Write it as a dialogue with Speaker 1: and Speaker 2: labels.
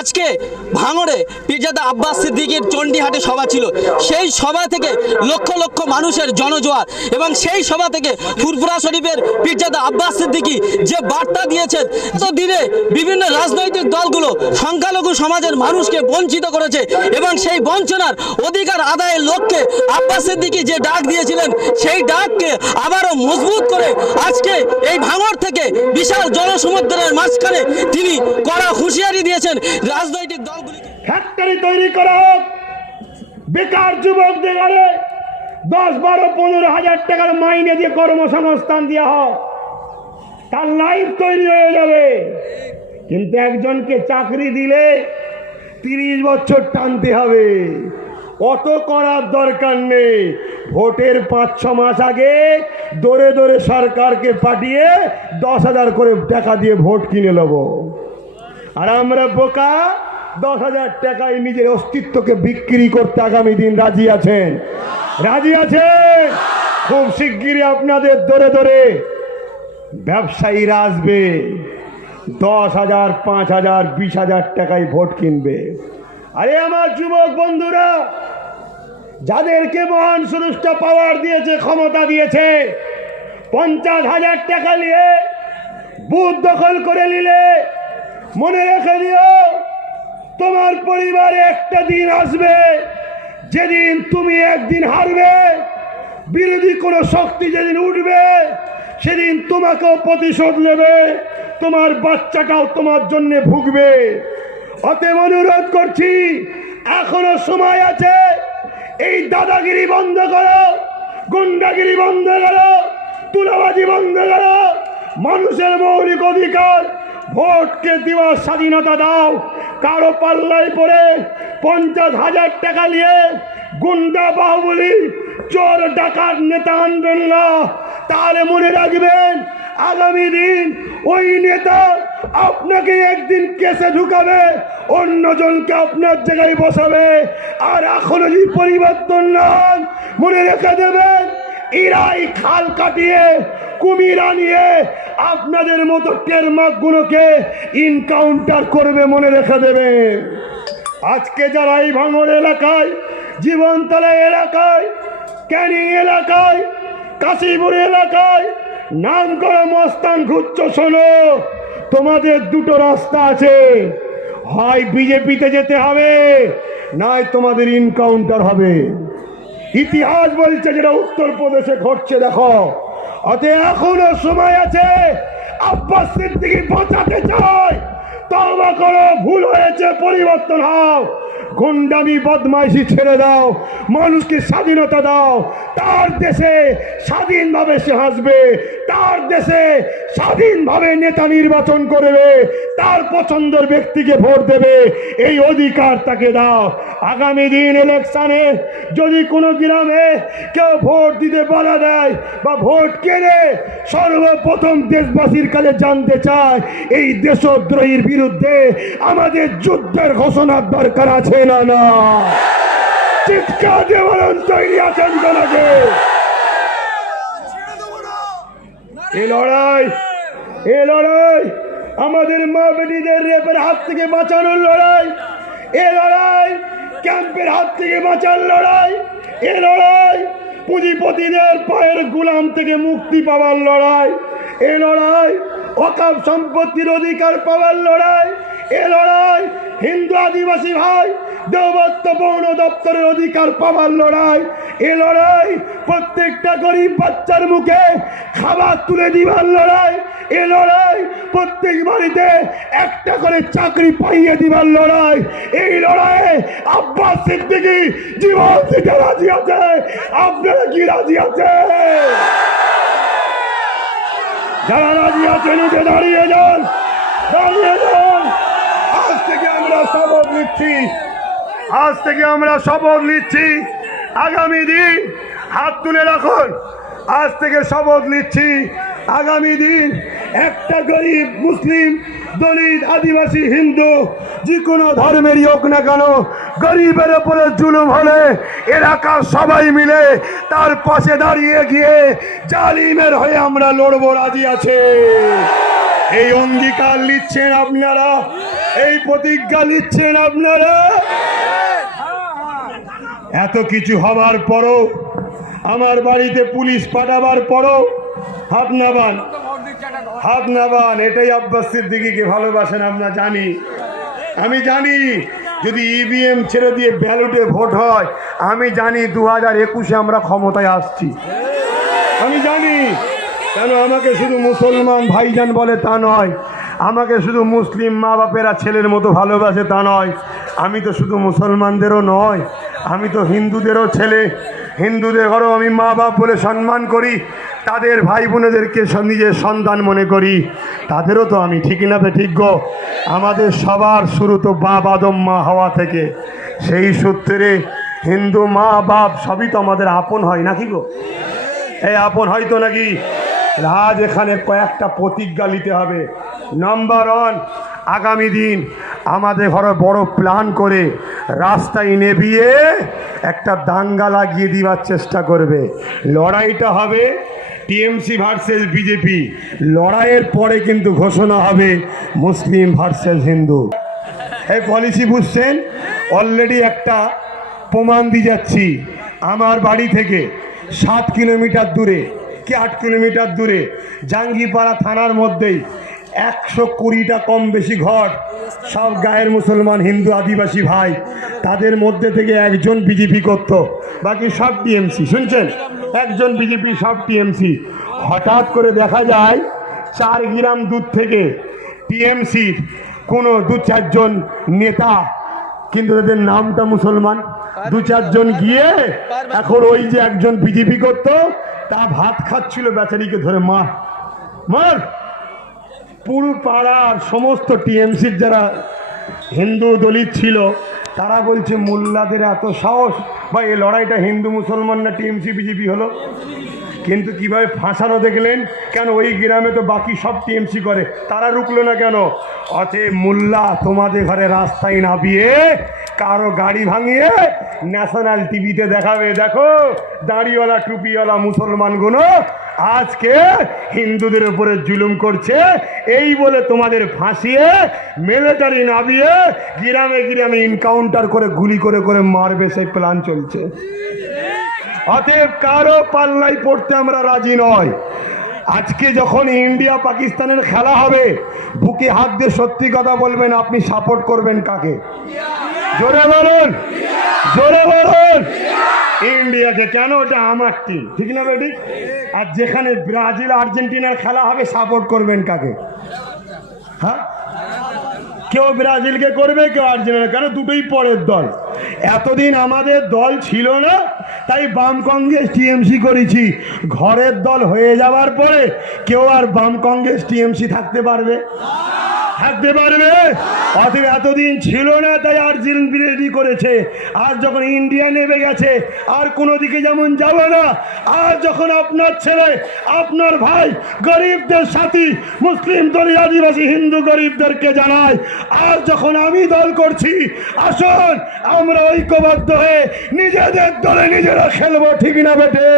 Speaker 1: আজকে ভাঙড়ে পীরজাদা আব্বাস সিদ্দিকের চণ্ডীহাটে সভা ছিল। সেই সভা থেকে লক্ষ লক্ষ মানুষের জনজোয়ার এবং সেই সভা থেকে ফুরফুরা শরীফের পীরজাদা আব্বাস সিদ্দিকি যে বার্তা দিয়েছেন তো দিনে বিভিন্ন রাজনৈতিক দলগুলো সংখ্যালঘু সমাজের মানুষকে বঞ্চিত করেছে এবং সেই বঞ্চনার অধিকার আদায়ের লক্ষ্যে আব্বাস সিদ্দিকি যে ডাক দিয়েছিলেন, সেই ডাককে আবারও মজবুত করে আজকে এই ভাঙড় থেকে বিশাল জনসমুদ্রের মাঝখানে তিনি কড়া হুঁশিয়ারি দিয়েছেন। রাজনৈতিক দলগুলিকে
Speaker 2: ফ্যাক্টরি তৈরি করা হোক। বেকার যুবকদের আরে দশ, বারো, পনেরো হাজার টাকার মাইনে দিয়ে কর্মসংস্থান দেওয়া হোক। তার লাইফ তৈরি হয়ে যাবে। কিন্তু একজনকে চাকরি দিলে তিরিশ বছর টানতে হবে। অত করার দরকার নেই। ভোটের পাঁচ, ছ মাস আগে দৌড়ে দৌড়ে সরকারকে পাঠিয়ে দশ হাজার করে টাকা দিয়ে ভোট কিনে নেব। আর আমরা বোকা, দশ হাজার টাকায় নিজের অস্তিত্বকে বিক্রি করতে আগামী দিন রাজি আছেন। রাজি আছেন? খুব শিগগিরই আপনাদের ধরে ধরে ব্যবসায়ীরা আসবে। দশ হাজার, পাঁচ হাজার, বিশ হাজার টাকায় ভোট কিনবে। আরে আমার যুবক বন্ধুরা, যাদেরকে মহান সুরুষ্টা পাওয়ার দিয়েছে, ক্ষমতা দিয়েছে, পঞ্চাশ হাজার টাকা নিয়ে বুথ দখল করে নিলে মনে রেখে দিও, তোমার পরিবারে একটা দিন আসবে, যেদিন তুমি একদিন হারবে, বিরোধী কোনো শক্তি যেদিন উঠবে, সেদিন তোমাকেও প্রতিশোধ নেবে, তোমার বাচ্চাটাও তোমার জন্যে ভুগবে। অতএব অনুরোধ করছি, এখনও সময় আছে, এই দাদাগিরি বন্ধ করো, গুন্ডাগিরি বন্ধ করো, তুলাবাজি বন্ধ করো, মানুষের মৌলিক অধিকার ভোটকে দেওয়ার স্বাধীনতা দাও। কারও পাল্লায় পড়ে পঞ্চাশ হাজার টাকা নিয়ে গুন্ডা বাহুবলি চোর ডাকার নেতা আনবেন না। তাহলে মনে রাখবেন, আগামী দিন ওই নেতা আপনাকে একদিন কেসে ঢুকাবে, অন্যজনকে আপনার জায়গায় বসাবে। আর এখনও যদি পরিবর্তন নন মনে রেখে দেবেন এরাই খাল কাটিয়ে, কুমির আনিয়ে আপনাদের মতো টেরমাকগুলোকে ইনকাউন্টার করবে মনে রেখে দেবে। আজকে যারা এই ভাঙড় এলাকায়, জীবনতলা এলাকায়, ক্যানিং এলাকায়, কাশীপুর এলাকায় নাম করা মস্তান ঘুরছ শোনো, তোমাদের দুটো রাস্তা আছে। হয় বিজেপিতে যেতে হবে নয় তোমাদের ইনকাউন্টার হবে। ইতিহাস বলছে যেটা উত্তরপ্রদেশে ঘটছে, দেখো। অতএব এখনও সময় আছে। আব্বাস সিদ্দিকি বাঁচাতে চায়। তবা করো ভুল হয়েছে পরিবর্তন হও। গুন্ডামি বদমাইশি ছেড়ে দাও, মানুষকে স্বাধীনতা দাও। তার দেশে স্বাধীনভাবে সে হাসবে, তার দেশে স্বাধীনভাবে নেতা নির্বাচন করবে, তার পছন্দের ব্যক্তিকে ভোট দেবে, এই অধিকার তাকে দাও। আগামী দিন ইলেকশানে যদি কোনো গ্রামে কেউ ভোট দিতে বাধা দেয় বা ভোট কেনে সর্বপ্রথম দেশবাসীর কাছে জানতে চায়, এই দেশদ্রোহীর বিরুদ্ধে আমাদের যুদ্ধের ঘোষণার দরকার আছে। না না। চিৎকার দেওয়ার তৈরি আছেন জনকে। এই লড়াই, এ লড়াই, আমাদের মা বেটিদের রেপের হাত থেকে বাঁচানোর লড়াই, এ লড়াই, ক্যাম্পের হাত থেকে বাঁচার লড়াই, এ লড়াই, পুঁজিপতিদের পায়ের গুলাম থেকে মুক্তি পাওয়ার লড়াই, এ লড়াই অকাপ সম্পত্তির অধিকার পাওয়ার লড়াই, এ লড়াই, হিন্দু আদিবাসী ভাই দেবত্ব বৌণ দপ্তরের অধিকার পাবার লড়াই। এ লড়াই প্রত্যেকটা গরিব বাচ্চার মুখে খাবার তুলে দিবার লড়াই। এ লড়াই প্রত্যেক বাড়িতে একটা করে চাকরি পাইয়ে দিবার লড়াই। এই লড়াইয়ে আব্বাস সিদ্দিকি জীবন দিতে রাজি আছে। আপনারা কি রাজি আছে? যারা রাজি আছেন উঠে দাঁড়িয়ে যান। দাঁড়িয়ে যান। আজ থেকে আমরা শপথ নিচ্ছি। আজ থেকে আমরা শপথ নিচ্ছি। আগামী দিন হাত তুলে রাখুন। আজ থেকে শপথ নিচ্ছি। আগামী দিন একটা গরিব মুসলিম দলিত আদিবাসী হিন্দু যে কোনো ধর্মেরই হোক না কেন গরিবের উপরে জুলুম হলে এলাকার সবাই মিলে তার পাশে দাঁড়িয়ে গিয়ে জালিমের হয়ে আমরা লড়বো, রাজি আছে? এই অঙ্গীকার নিচ্ছেন আপনারা। এই প্রতিজ্ঞা নিচ্ছেন আপনারা। এত কিছু হবার পরও, আমার বাড়িতে পুলিশ পাঠাবার পরও, হাত নাবান হাত নাবান এটাই আব্বাস সিদ্দিকিকে ভালোবাসেন, আমরা জানি। আমি জানি, যদি ইভিএম ছেড়ে দিয়ে ব্যালটে ভোট হয়, আমি জানি দু হাজার একুশে আমরা ক্ষমতায় আসছি। কেন আমাকে শুধু মুসলমান ভাইজান বলে তা নয়? আমাকে শুধু মুসলিম মা বাপেরা ছেলের মতো ভালোবাসে তা নয়। আমি তো শুধু মুসলমানদেরও নয়, আমি তো হিন্দুদেরও ছেলে। হিন্দুদের ঘরেও আমি মা বাপ বলে সম্মান করি। তাদের ভাই বোনেদেরকে নিজের সন্তান মনে করি। তাদেরও তো আমি, ঠিক না ঠিক গো? আমাদের সবার শুরু তো বাপ আদম, মা হওয়া থেকে। সেই সূত্রে হিন্দু মা বাপ সবই তো আমাদের আপন হয় নাকি গো? এই আপন হয়তো নাকি? আজ এখানে কয়েকটা প্রতিজ্ঞা নিতে হবে। নাম্বার ওয়ান আগামী দিন আমাদের ঘরে বড় প্ল্যান করে রাস্তায় নেবিয়ে একটা দাঙ্গা লাগিয়ে দিবার চেষ্টা করবে। লড়াইটা হবে টিএমসি ভার্সেস বিজেপি। লড়াইয়ের পরে কিন্তু ঘোষণা হবে মুসলিম ভার্সেস হিন্দু। এই পলিসি বুঝছেন? অলরেডি একটা প্রমাণ দিয়ে যাচ্ছি। আমার বাড়ি থেকে সাত কিলোমিটার দূরে কি আট কিলোমিটার দূরে জাঙ্গিপাড়া থানার মধ্যেই। একশো কুড়িটা কম বেশি ঘর সব গায়ের মুসলমান হিন্দু আদিবাসী ভাই। তাদের মধ্যে থেকে একজন বিজেপি করত বাকি সব টিএমসি। শুনছেন? একজন বিজেপি সব টিএমসি। হঠাৎ করে দেখা যায় চার গ্রাম দূর থেকে টিএমসির কোনো দু চারজন নেতা কিন্তু তাদের নামটা মুসলমান। দু চারজন গিয়ে এখন ওই যে একজন বিজেপি করতো তা ভাত খাচ্ছিল বেচারিকে ধরে মার মার পুরো পাড়ার সমস্ত টিএমসির যারা হিন্দু দলিত ছিল, তারা বলছে, মোল্লাদের এত সাহস, বা এই লড়াইটা হিন্দু মুসলমান না টিএমসি, বিজেপি হলো? কিন্তু কীভাবে ফাঁসানো দেখলেন? কেন ওই গ্রামে তো বাকি সব টিএমসি করে? তারা রুকলো না কেন? অতএব মোল্লা তোমাদের ঘরে রাস্তায় নামিয়ে কারও গাড়ি ভাঙিয়ে ন্যাশনাল টিভিতে দেখাবে। দেখো, দাড়িওয়ালা, টুপিওয়ালা মুসলমানগুলো আজকে হিন্দুদের উপরে জুলুম করছে। এই বলে তোমাদের ফাঁসিয়ে মিলিটারি নামিয়ে, গ্রামে গ্রামে ইনকাউন্টার করে, গুলি করে করে মারবে সেই প্ল্যান চলছে। অতএব কারও পাল্লাই পড়তে আমরা রাজি নয়। আজকে যখন ইন্ডিয়া পাকিস্তানের খেলা হবে, বুকে হাত দিয়ে সত্যি কথা বলবেন, আপনি সাপোর্ট করবেন কাকে? জোরে বলুন। জোরে বলুন। ইন্ডিয়াকে কেন ওটা আমার টিম ঠিক না বেটি? আর যেখানে ব্রাজিল, আর্জেন্টিনার খেলা হবে সাপোর্ট করবেন কাকে? হ্যাঁ? কেউ ব্রাজিলকে করবে, কেউ আর্জেন্টিনা কেন দুটোই পরের দল। এতদিন আমাদের দল ছিল না, তাই বাম কংগ্রেস টিএমসি করেছি। ঘরের দল হয়ে যাওয়ার পরে কেউ আর বাম কংগ্রেস টিএমসি থাকতে পারবে? থাকতে পারবে? অতএব এতদিন ছিল না, তাই আর্জেন্ট বিরোধী করেছে। আর যখন ইন্ডিয়া নেমে গেছে, আর কোনো দিকে যেমন যাব না, আর যখন আপনার ছেলে, আপনার ভাই গরিবদের সাথী মুসলিম দলীয় আদিবাসী হিন্দু গরিবদেরকে জানায়, আর যখন আমি দল করছি, আসুন, আমরা ঐক্যবদ্ধ হয়ে নিজেদের দলে নিজেরা খেলব, ঠিক না বেটে